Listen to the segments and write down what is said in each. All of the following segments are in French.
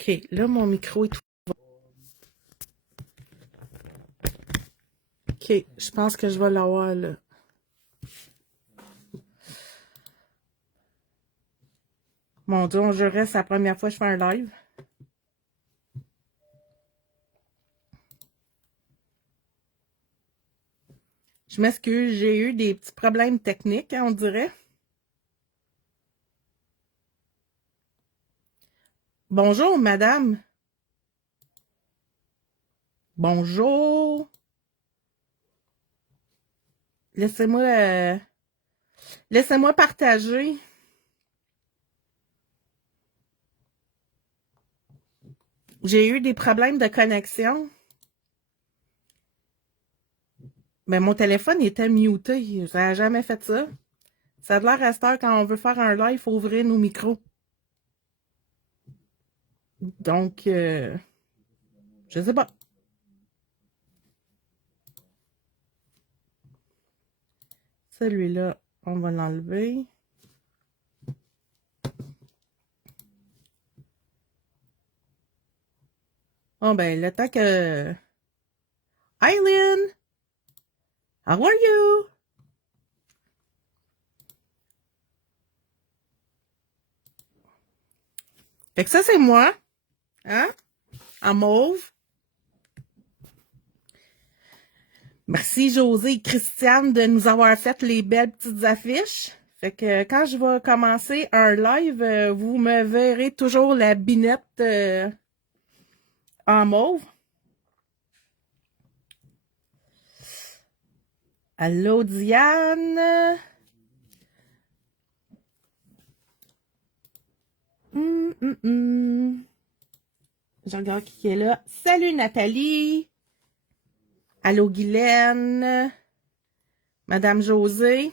OK, là, mon micro est ouvert. OK, je pense que je vais l'avoir, là. Mon Dieu, on jurait, c'est la première fois que je fais un live. Je m'excuse, j'ai eu des petits problèmes techniques, hein, on dirait. Bonjour, madame. Bonjour. Laissez-moi partager. J'ai eu des problèmes de connexion. Mais mon téléphone était muté. Ça n'a jamais fait ça. Ça a l'air à cette heure, quand on veut faire un live, il faut ouvrir nos micros. Donc, je sais pas. Celui-là, on va l'enlever. Oh ben, le temps que... Eileen! How are you? Fait que ça, c'est moi. Hein? En mauve. Merci José et Christiane de nous avoir fait les belles petites affiches. Fait que quand je vais commencer un live, vous me verrez toujours la binette en mauve. Allô Diane. Je regarde qui est là. Salut Nathalie. Allô Guylaine. Madame José.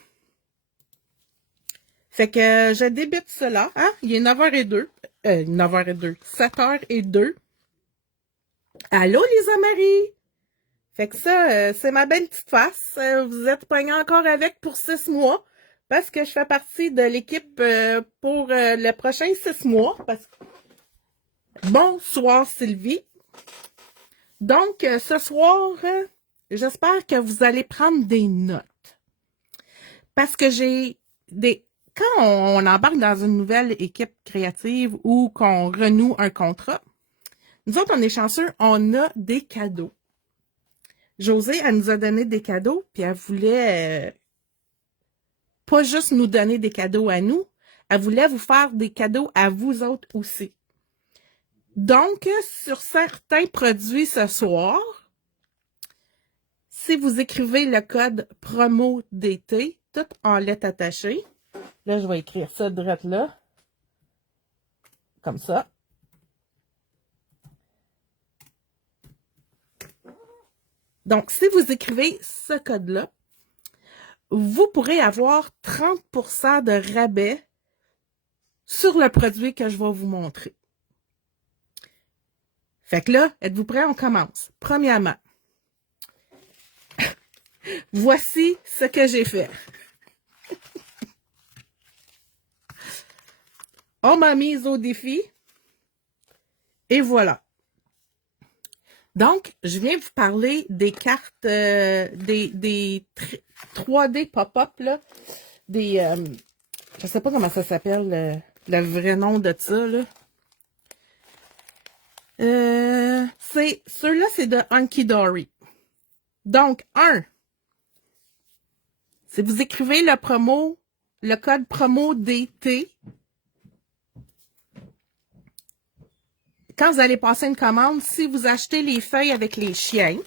Fait que je débute cela. Hein? Il est 9h02. 9h02. 7h02. Allô Lisa Marie. Fait que ça, c'est ma belle petite face. Vous êtes pognés encore avec pour 6 mois. Parce que je fais partie de l'équipe pour le prochain 6 mois. Bonsoir Sylvie. Donc, ce soir, j'espère que vous allez prendre des notes. Parce que quand on embarque dans une nouvelle équipe créative ou qu'on renoue un contrat, nous autres, on est chanceux, on a des cadeaux. Josée, elle nous a donné des cadeaux, puis elle voulait pas juste nous donner des cadeaux à nous, elle voulait vous faire des cadeaux à vous autres aussi. Donc, sur certains produits ce soir, si vous écrivez le code promo d'été, tout en lettres attachées, là, je vais écrire ça direct là, comme ça. Donc, si vous écrivez ce code-là, vous pourrez avoir 30% de rabais sur le produit que je vais vous montrer. Fait que là, êtes-vous prêts? On commence. Premièrement, voici ce que j'ai fait. On m'a mise au défi. Et voilà. Donc, je viens vous parler des cartes, des 3D pop-up, là. Je sais pas comment ça s'appelle, le vrai nom de ça, là. Ceux-là, c'est de Hunky Dory. Donc, si vous écrivez le code promo d'été, quand vous allez passer une commande, si vous achetez les feuilles avec les chiens,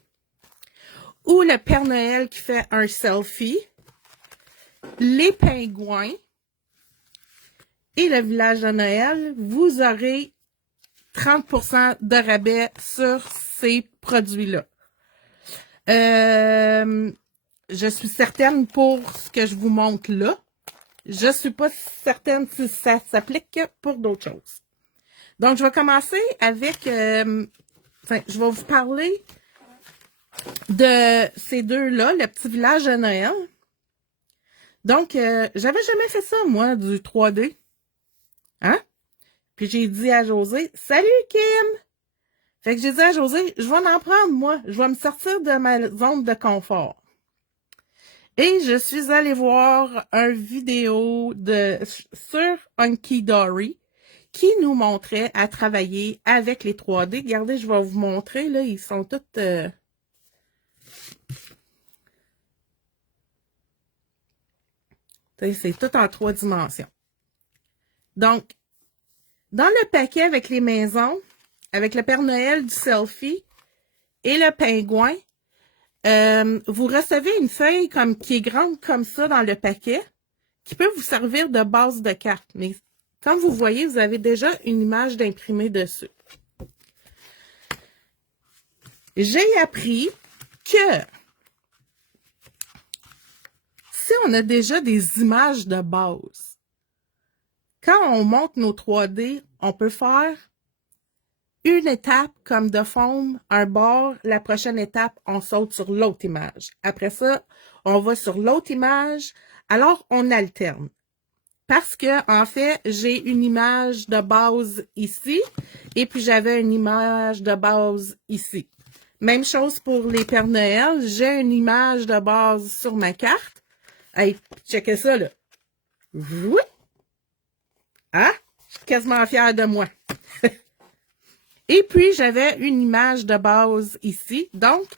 ou le Père Noël qui fait un selfie, les pingouins et le village de Noël, vous aurez 30% de rabais sur ces produits-là. Je suis certaine pour ce que je vous montre là. Je suis pas certaine si ça s'applique pour d'autres choses. Donc, je vais commencer avec... je vais vous parler de ces deux-là, le petit village de Noël. Donc, j'avais jamais fait ça, moi, du 3D. Hein? Puis j'ai dit à José, « Salut, Kim! » Fait que j'ai dit à José, « Je vais en prendre, moi. Je vais me sortir de ma zone de confort. » Et je suis allée voir une vidéo sur Hunky Dory qui nous montrait à travailler avec les 3D. Regardez, je vais vous montrer, là, ils sont tous... C'est tout en 3 dimensions. Donc, dans le paquet avec les maisons, avec le Père Noël du selfie et le pingouin, vous recevez une feuille qui est grande comme ça dans le paquet, qui peut vous servir de base de carte. Mais comme vous voyez, vous avez déjà une image d'imprimé dessus. J'ai appris que si on a déjà des images de base, quand on monte nos 3D, on peut faire une étape comme de forme, un bord. La prochaine étape, on saute sur l'autre image. Après ça, on va sur l'autre image. Alors, on alterne. Parce que, en fait, j'ai une image de base ici et puis j'avais une image de base ici. Même chose pour les Pères Noël. J'ai une image de base sur ma carte. Hey, checkez ça, là. Oui. Ah, je suis quasiment fière de moi. Et puis, j'avais une image de base ici. Donc,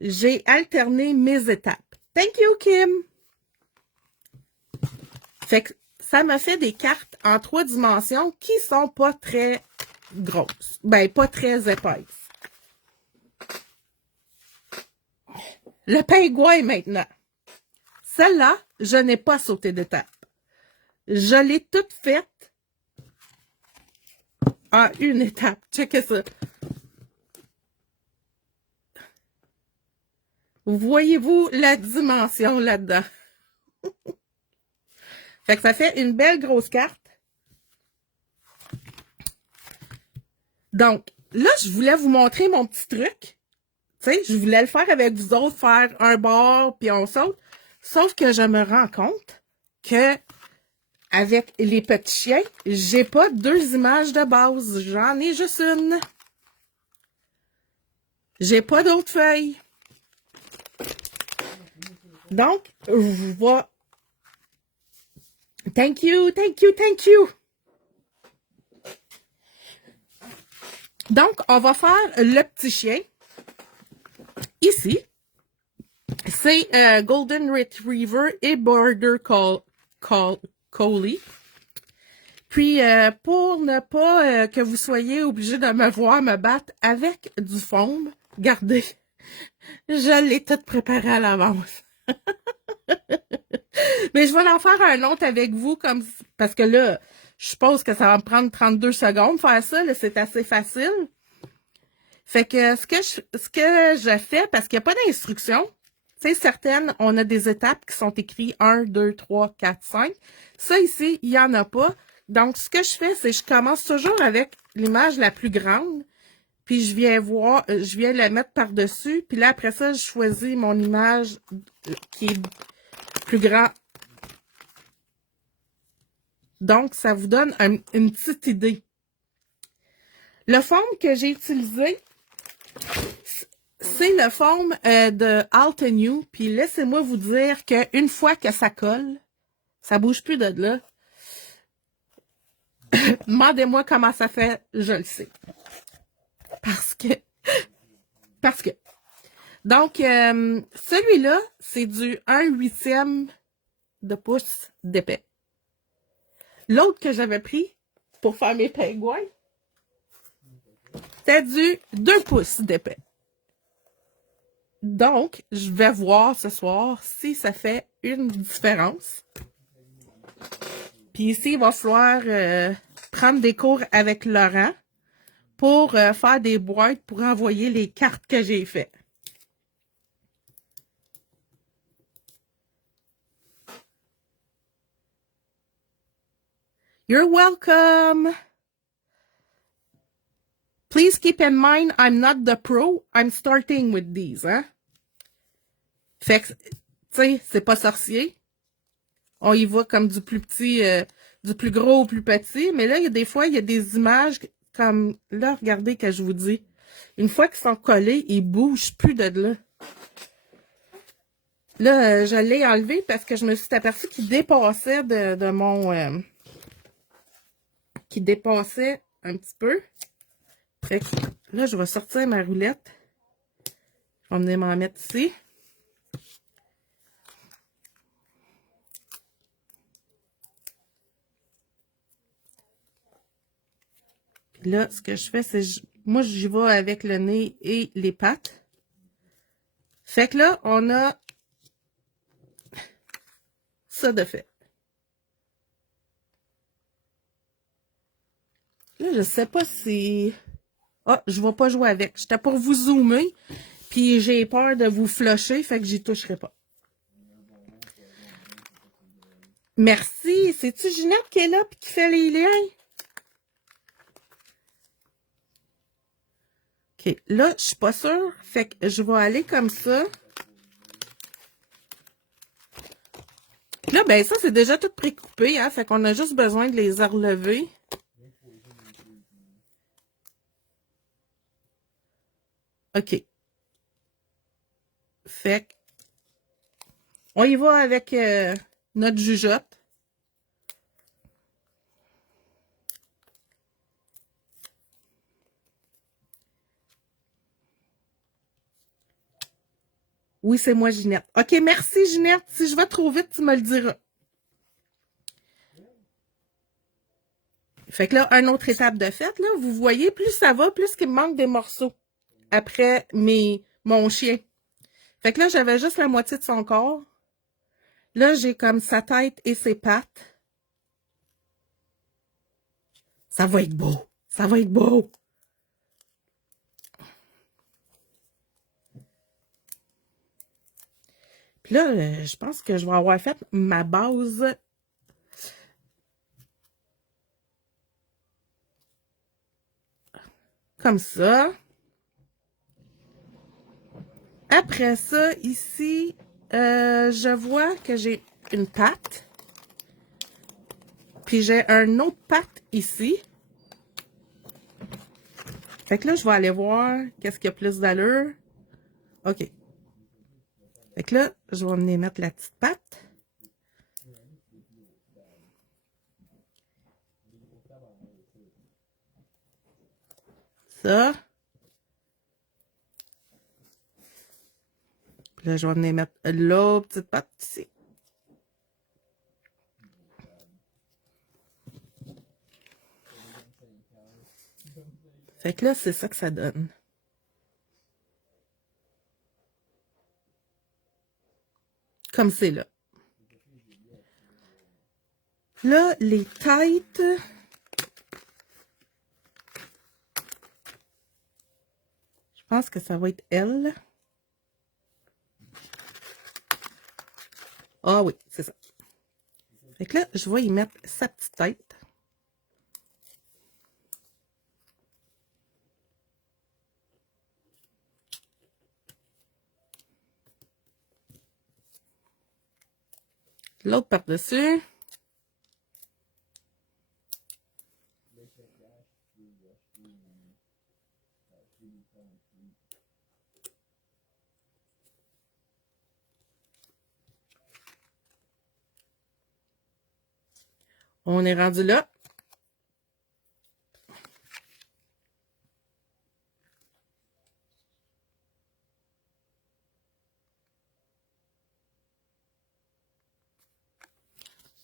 j'ai alterné mes étapes. Thank you, Kim! Fait que ça me fait des cartes en 3 dimensions qui sont pas très grosses. Ben, pas très épaisses. Le pingouin, maintenant. Celle-là, je n'ai pas sauté d'étape. Je l'ai toute faite en une étape. Checkez ça. Voyez-vous la dimension là-dedans? Fait que ça fait une belle grosse carte. Donc, là, je voulais vous montrer mon petit truc. Tu sais, je voulais le faire avec vous autres, faire un bord, puis on saute. Sauf que je me rends compte que avec les petits chiens, j'ai pas 2 images de base. J'en ai juste une. J'ai pas d'autres feuilles. Donc, je vais... Thank you, thank you, thank you. Donc, on va faire le petit chien. Ici, c'est Golden Retriever et Border Collie. Puis, pour ne pas que vous soyez obligé de me voir me battre avec du foam, regardez, je l'ai tout préparé à l'avance. Mais je vais en faire un autre avec vous, parce que là, je suppose que ça va me prendre 32 secondes faire ça, là, c'est assez facile. Fait que ce que je fais, parce qu'il n'y a pas d'instruction, tu sais, certaines, on a des étapes qui sont écrites 1, 2, 3, 4, 5. Ça ici, il n'y en a pas. Donc, ce que je fais, c'est que je commence toujours avec l'image la plus grande, puis je viens la mettre par-dessus, puis là, après ça, je choisis mon image qui est plus grande. Donc, ça vous donne une petite idée. Le foam que j'ai utilisé, c'est le foam de Altenew. Puis laissez-moi vous dire qu'une fois que ça colle, ça bouge plus de là. Demandez-moi comment ça fait, je le sais. Parce que. Donc, celui-là, c'est du 1/8 de pouce d'épais. L'autre que j'avais pris pour faire mes pingouins, c'était du 2 pouces d'épais. Donc, je vais voir ce soir si ça fait une différence. Puis ici, il va falloir prendre des cours avec Laurent pour faire des boîtes pour envoyer les cartes que j'ai faites. You're welcome. Please keep in mind, I'm not the pro. I'm starting with these, hein? Fait que, tu sais, c'est pas sorcier. On y va comme du plus petit du plus gros au plus petit. Mais là, il y a des fois, il y a des images comme, là, regardez que je vous dis. Une fois qu'ils sont collés, ils bougent plus de là. Là, je l'ai enlevé parce que je me suis aperçue qu'il dépassait de mon... qui dépassait un petit peu. Fait que là, je vais sortir ma roulette. Je vais venir m'en mettre ici. Puis là, ce que je fais, c'est... Moi, j'y vais avec le nez et les pattes. Fait que là, on a ça de fait. Là, je sais pas si... Ah, je vais pas jouer avec. J'étais pour vous zoomer, puis j'ai peur de vous flusher, fait que j'y toucherai pas. Merci. C'est-tu Ginette qui est là puis qui fait les liens? OK. Là, je suis pas sûre. Fait que je vais aller comme ça. Là, ben ça, c'est déjà tout précoupé, hein. Fait qu'on a juste besoin de les relever. OK. Fait que on y va avec notre jugeote. Oui, c'est moi, Ginette. OK, merci, Ginette. Si je vais trop vite, tu me le diras. Fait que là, une autre étape de fait, là, vous voyez, plus ça va, plus qu'il me manque des morceaux après mon chien. Fait que là, j'avais juste la moitié de son corps. Là, j'ai comme sa tête et ses pattes. Ça va être beau. Ça va être beau. Puis là, je pense que je vais avoir fait ma base. Comme ça. Après ça, ici, je vois que j'ai une patte. Puis j'ai un autre patte ici. Fait que là, je vais aller voir qu'est-ce qui a plus d'allure. OK. Fait que là, je vais venir mettre la petite patte. Ça. Puis là, je vais venir mettre l'autre petite patte ici. Fait que là, c'est ça que ça donne. Comme c'est là. Là, les têtes. Je pense que ça va être elle. Ah oui, c'est ça. Fait que là, je vais y mettre sa petite tête. L'autre par-dessus. On est rendu là.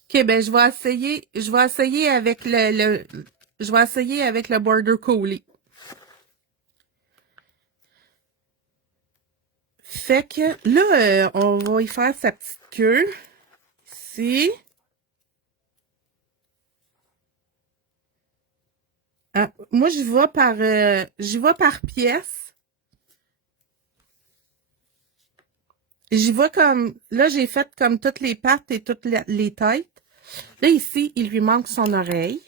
OK, ben je vais essayer avec je vais essayer avec le Border Collie. Fait que là, on va y faire sa petite queue. Ici. Ah, moi, j'y vais par pièce. J'y vais comme, là, j'ai fait comme toutes les pattes et toutes les têtes. Là, ici, il lui manque son oreille.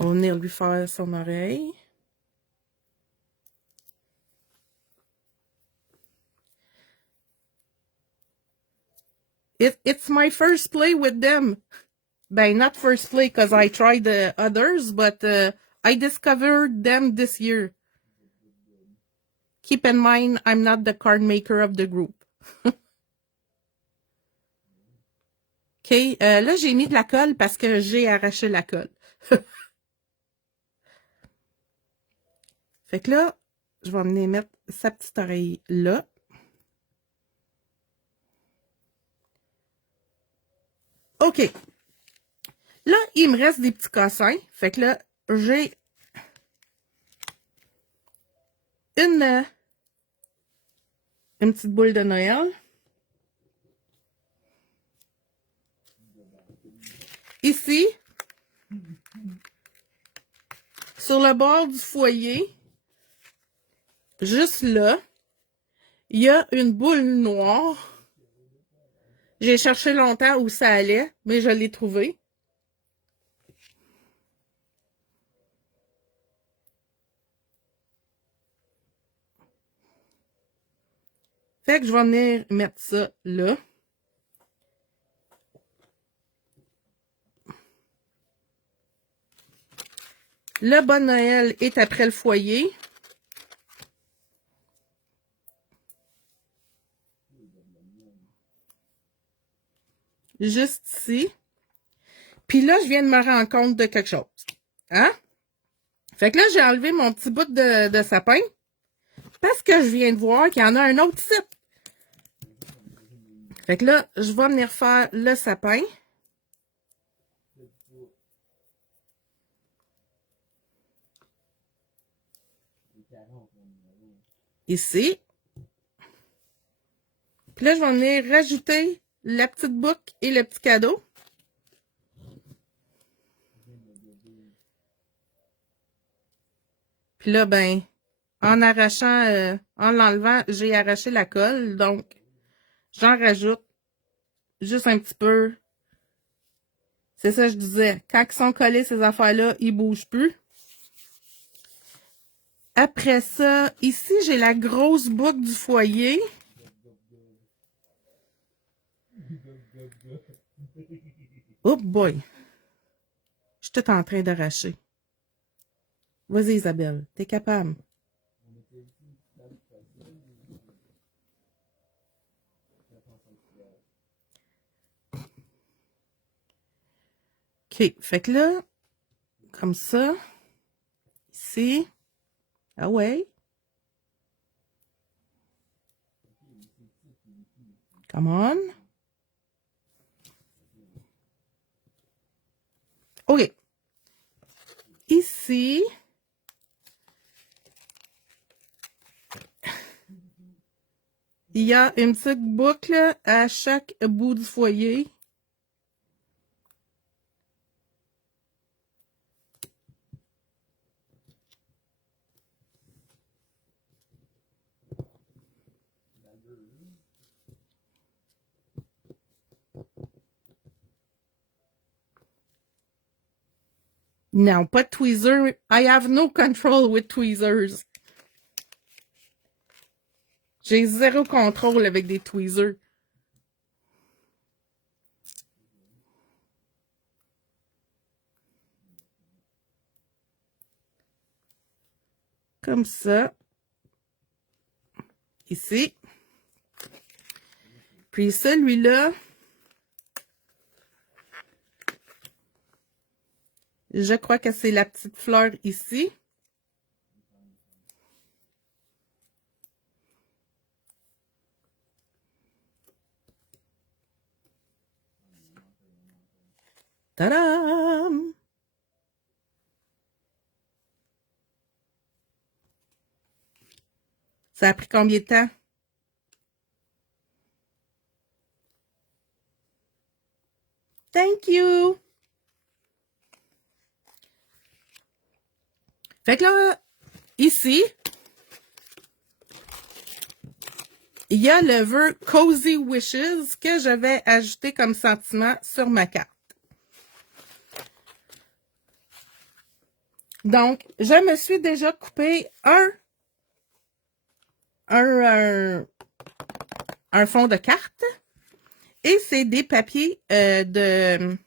On va venir lui faire son oreille. It's my first play with them. Ben, not firstly, because I tried the others, but I discovered them this year. Keep in mind, I'm not the card maker of the group. OK, là, j'ai mis de la colle parce que j'ai arraché la colle. Fait que là, je vais venir mettre sa petite oreille là. OK. Là, il me reste des petits cassins. Fait que là, j'ai une petite boule de Noël. Ici, sur le bord du foyer, juste là, il y a une boule noire. J'ai cherché longtemps où ça allait, mais je l'ai trouvée. Fait que je vais venir mettre ça là. Le Bon Noël est après le foyer. Juste ici. Puis là, je viens de me rendre compte de quelque chose. Hein? Fait que là, j'ai enlevé mon petit bout de sapin. Parce que je viens de voir qu'il y en a un autre site. Fait que là, je vais venir faire le sapin. Ici. Puis là, je vais venir rajouter la petite boucle et le petit cadeau. Puis là, ben, en arrachant, en l'enlevant, j'ai arraché la colle. Donc, j'en rajoute juste un petit peu. C'est ça que je disais. Quand ils sont collés, ces affaires-là, ils bougent plus. Après ça, ici, j'ai la grosse boucle du foyer. Oh boy! Je suis tout en train d'arracher. Vas-y, Isabelle, t'es capable. OK, fait que là, comme ça, ici, ah ouais. Come on. OK. Ici, il y a une petite boucle à chaque bout du foyer. Non, pas de tweezer. I have no control with tweezers. J'ai zéro contrôle avec des tweezers. Comme ça. Ici. Puis celui-là, je crois que c'est la petite fleur ici. Tadam! Ça a pris combien de temps? Thank you! Fait que là, ici, il y a le vœu Cozy Wishes que je vais ajouter comme sentiment sur ma carte. Donc, je me suis déjà coupé un fond de carte et c'est des papiers de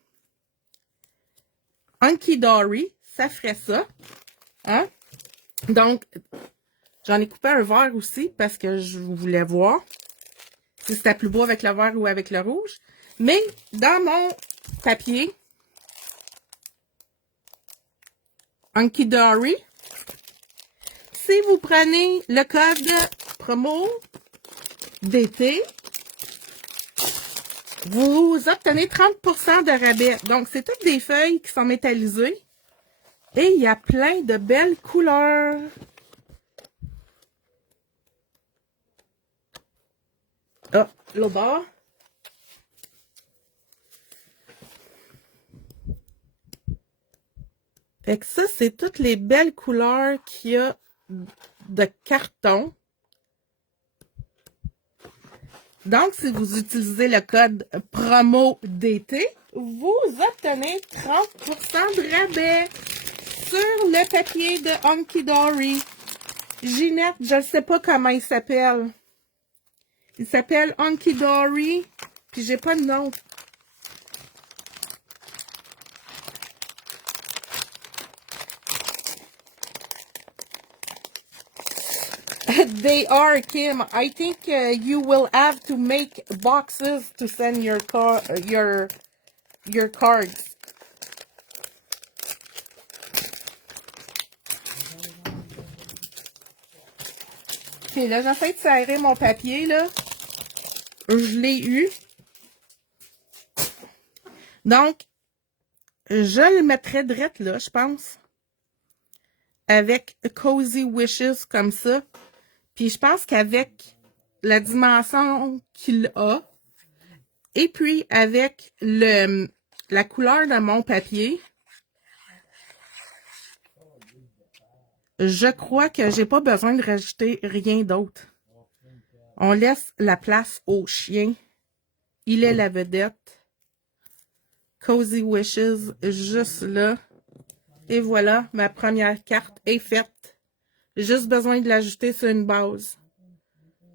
Hunky Dory, ça ferait ça. Hein? Donc, j'en ai coupé un vert aussi parce que je voulais voir si c'était plus beau avec le vert ou avec le rouge. Mais dans mon papier Hunky Dory, si vous prenez le code promo d'été, vous obtenez 30% de rabais. Donc, c'est toutes des feuilles qui sont métallisées. Et il y a plein de belles couleurs. Ah, l'autre bord. Fait que ça, c'est toutes les belles couleurs qu'il y a de carton. Donc, si vous utilisez le code promo d'été, vous obtenez 30% de rabais sur le papier de Hunky Dory. Ginette, je ne sais pas comment il s'appelle. Il s'appelle Hunky Dory, puis j'ai pas de nom. They are, Kim. I think you will have to make boxes to send your cards. Ok, là, j'essaie de serrer mon papier, là. Je l'ai eu. Donc, je le mettrai direct là, je pense. Avec Cozy Wishes comme ça. Puis je pense qu'avec la dimension qu'il a, et puis avec la couleur de mon papier, je crois que j'ai pas besoin de rajouter rien d'autre. On laisse la place au chien. Il est la vedette. Cozy Wishes, juste là. Et voilà, ma première carte est faite. Juste besoin de l'ajouter sur une base.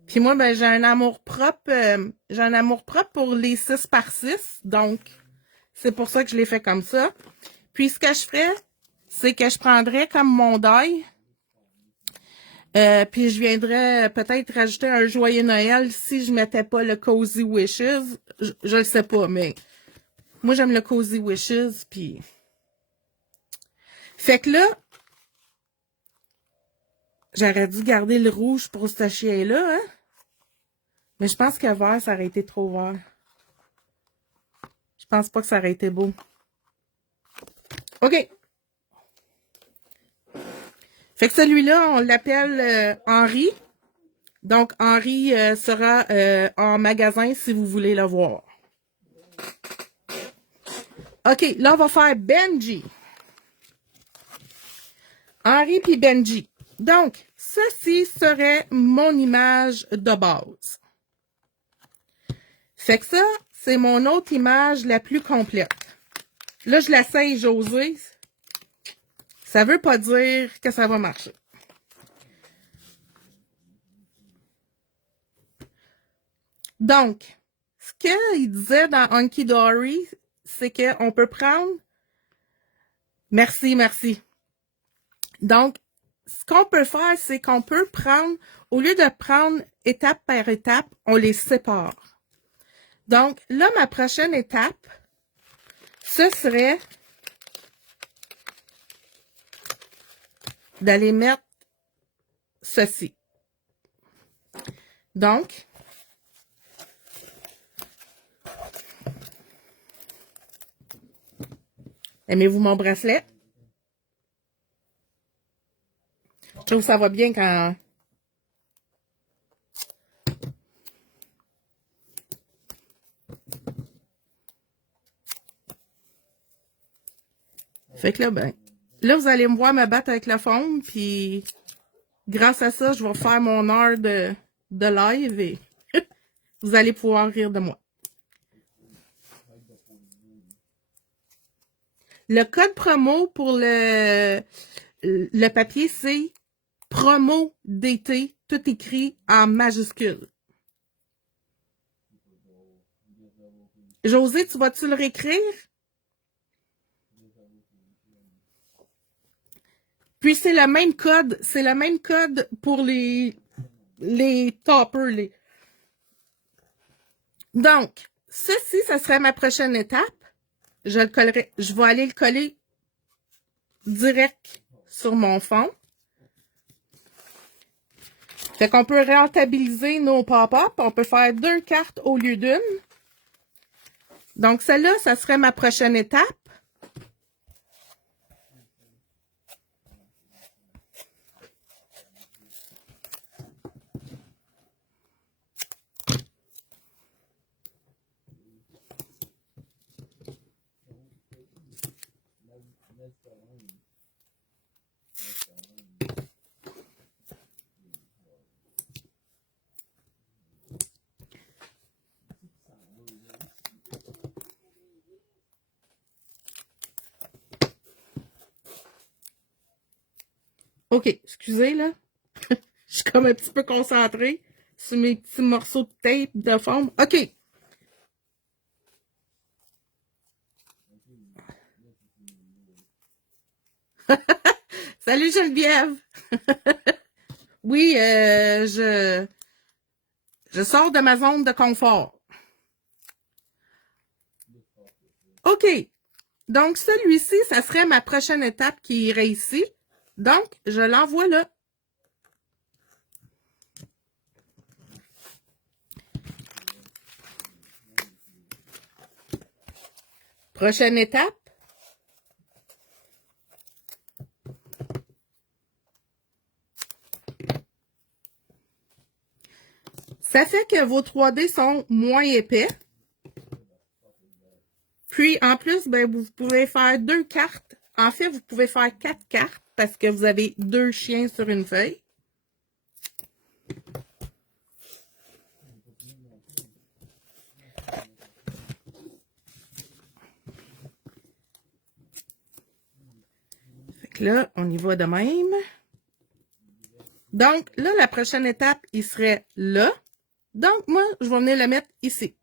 Puis moi, ben, j'ai un amour propre pour les 6 par 6. Donc, c'est pour ça que je l'ai fait comme ça. Puis, ce que je ferais, c'est que je prendrais comme mon deuil. Puis, je viendrais peut-être rajouter un joyeux Noël si je mettais pas le Cozy Wishes. Je le sais pas, mais moi, j'aime le Cozy Wishes. Puis, fait que là, j'aurais dû garder le rouge pour ce chien-là, hein? Mais je pense que vert, ça aurait été trop vert. Je pense pas que ça aurait été beau. OK. Fait que celui-là, on l'appelle Henri. Donc, Henri sera en magasin si vous voulez le voir. OK, là, on va faire Benji. Henri puis Benji. Donc, ceci serait mon image de base. Fait que ça, c'est mon autre image la plus complète. Là, je l'essaye, José. Ça veut pas dire que ça va marcher. Donc, ce qu'il disait dans Hunky Dory, c'est qu'on peut prendre... Merci. Donc, ce qu'on peut faire, c'est qu'on peut prendre, au lieu de prendre étape par étape, on les sépare. Donc, là, ma prochaine étape, ce serait d'aller mettre ceci. Donc, aimez-vous mon bracelet? Je trouve que ça va bien quand... Fait que là, ben, là, vous allez me voir me battre avec le fond, puis grâce à ça, je vais faire mon heure de live et vous allez pouvoir rire de moi. Le code promo pour le papier, c'est promo d'été, tout écrit en majuscule. José, tu vas-tu le réécrire? Puis c'est le même code. C'est le même code pour les toppers. Donc, ceci, ça serait ma prochaine étape. Je le collerai. Je vais aller le coller direct sur mon fond. Fait qu'on peut rentabiliser nos pop-up. On peut faire 2 cartes au lieu d'une. Donc, celle-là, ça serait ma prochaine étape. OK, excusez, là. Je suis comme un petit peu concentrée sur mes petits morceaux de tape de forme. OK. Salut Geneviève. Oui, je sors de ma zone de confort. OK. Donc, celui-ci, ça serait ma prochaine étape qui irait ici. Donc, je l'envoie là. Prochaine étape. Ça fait que vos 3D sont moins épais. Puis, en plus, ben, vous pouvez faire 2 cartes. En fait, vous pouvez faire 4 cartes parce que vous avez 2 chiens sur une feuille. Fait que là, on y va de même. Donc, là, la prochaine étape, il serait là. Donc, moi, je vais venir le mettre ici.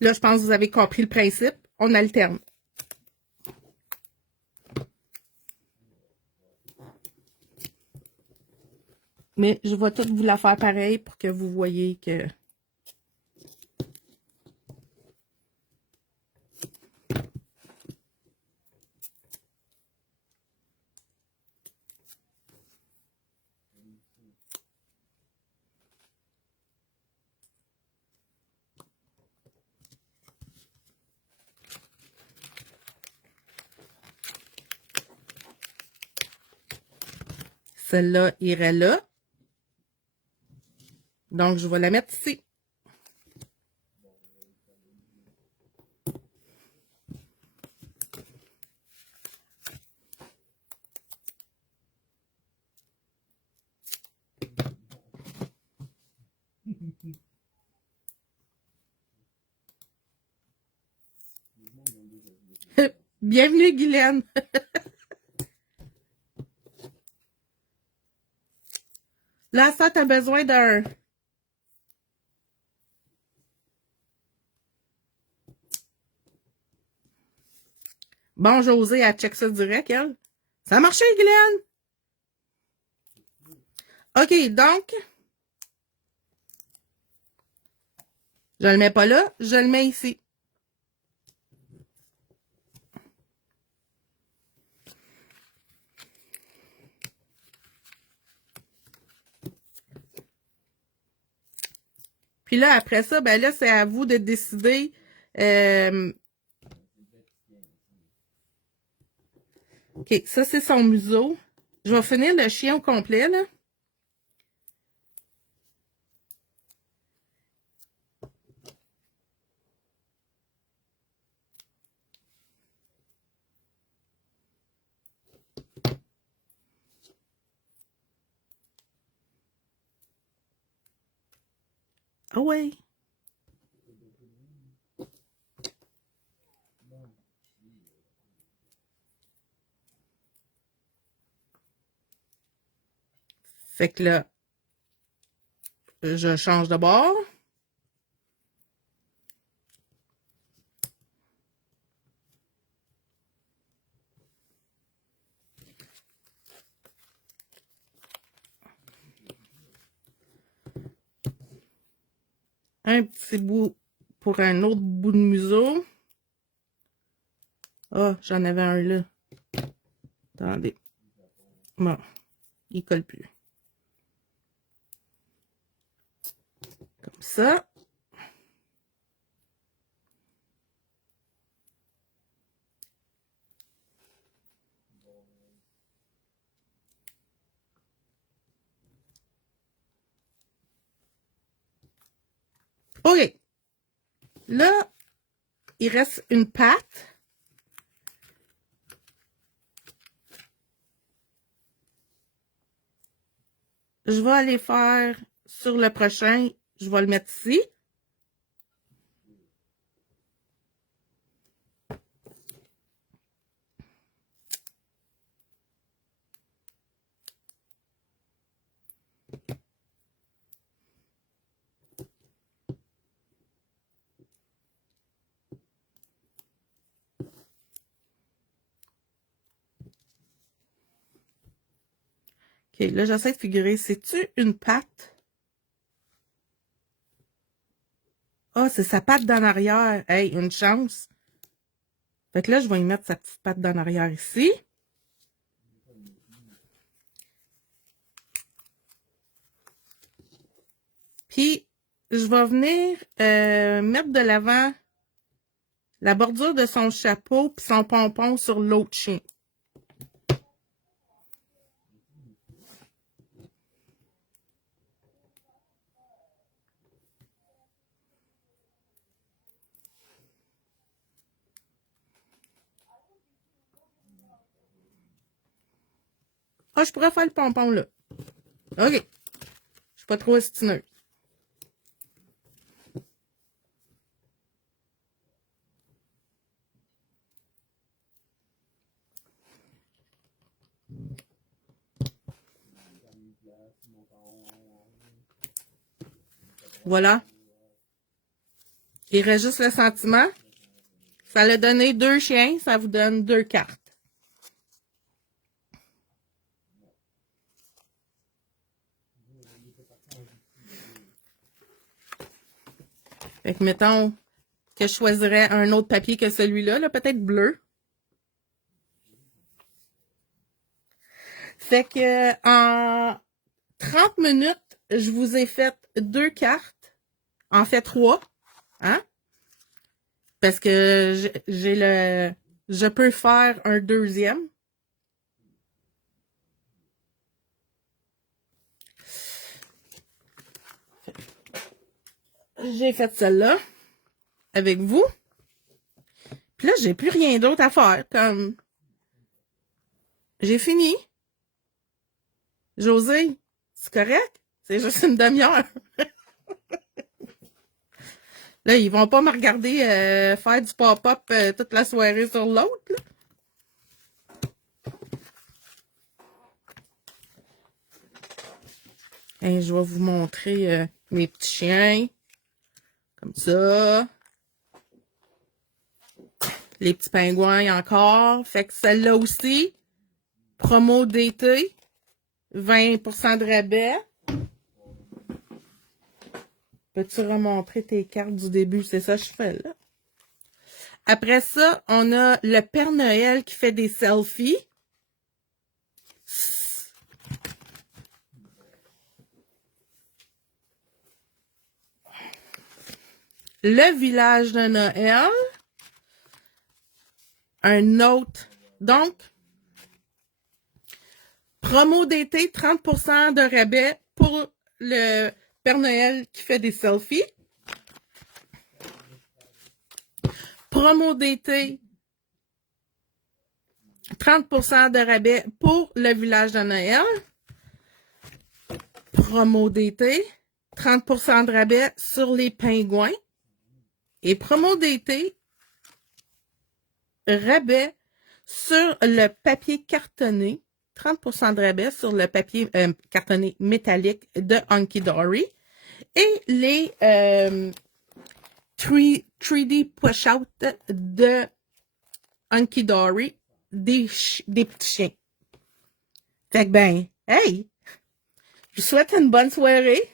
Là, je pense que vous avez compris le principe. On alterne. Mais je vais tout vous la faire pareil pour que vous voyez que... Celle-là irait là. Donc, je vais la mettre ici. Bienvenue, Guylaine. Là, ça, tu as besoin d'un... Bon, José, elle check ça direct, elle. Ça a marché, Guylaine? OK, donc... Je le mets pas là, je le mets ici. Puis là, après ça, ben là, c'est à vous de décider. OK, ça, c'est son museau. Je vais finir le chien au complet, là. Ah ouais. Fait que là, je change de bord. Un petit bout pour un autre bout de museau. Ah, j'en avais un là. Attendez. Bon, il colle plus. Comme ça. OK. Là, il reste une patte. Je vais aller faire sur le prochain. Je vais le mettre ici. OK, là, j'essaie de figurer. C'est-tu une patte? Ah, c'est sa patte d'en arrière. Hey, une chance. Fait que là, je vais y mettre sa petite patte d'en arrière ici. Puis, je vais venir mettre de l'avant la bordure de son chapeau puis son pompon sur l'autre chien. Ah, je pourrais faire le pompon là. OK. Je suis pas trop estineuse. Voilà. Il reste juste le sentiment. Ça l'a donné 2 chiens, ça vous donne 2 cartes. Fait que mettons que je choisirais un autre papier que celui-là, là, peut-être bleu. Fait que en 30 minutes, je vous ai fait 2 cartes. En fait 3. Hein? Parce que j'ai le... Je peux faire un deuxième. J'ai fait celle-là avec vous. Puis là, j'ai plus rien d'autre à faire. Comme j'ai fini. José, c'est correct? C'est juste une demi-heure. Là, ils vont pas me regarder faire du pop-up toute la soirée sur l'autre. Et je vais vous montrer mes petits chiens. Comme ça. Les petits pingouins encore. Fait que celle-là aussi. Promo d'été. 20% de rabais. Peux-tu remontrer tes cartes du début? C'est ça que je fais là. Après ça, on a le Père Noël qui fait des selfies. Le village de Noël. Un autre. Donc, promo d'été, 30% de rabais pour le Père Noël qui fait des selfies. Promo d'été, 30% de rabais pour le village de Noël. Promo d'été, 30% de rabais sur les pingouins. Et promo d'été, rabais sur le papier cartonné. 30% de rabais sur le papier cartonné métallique de Hunky Dory. et les 3D push-out de Hunky Dory, des petits chiens. Fait que ben, hey, je vous souhaite une bonne soirée.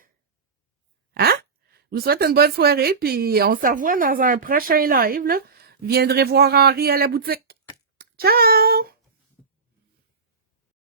Hein? Je vous souhaite une bonne soirée, puis on se revoit dans un prochain live, là. Viendrez voir Henri à la boutique. Ciao!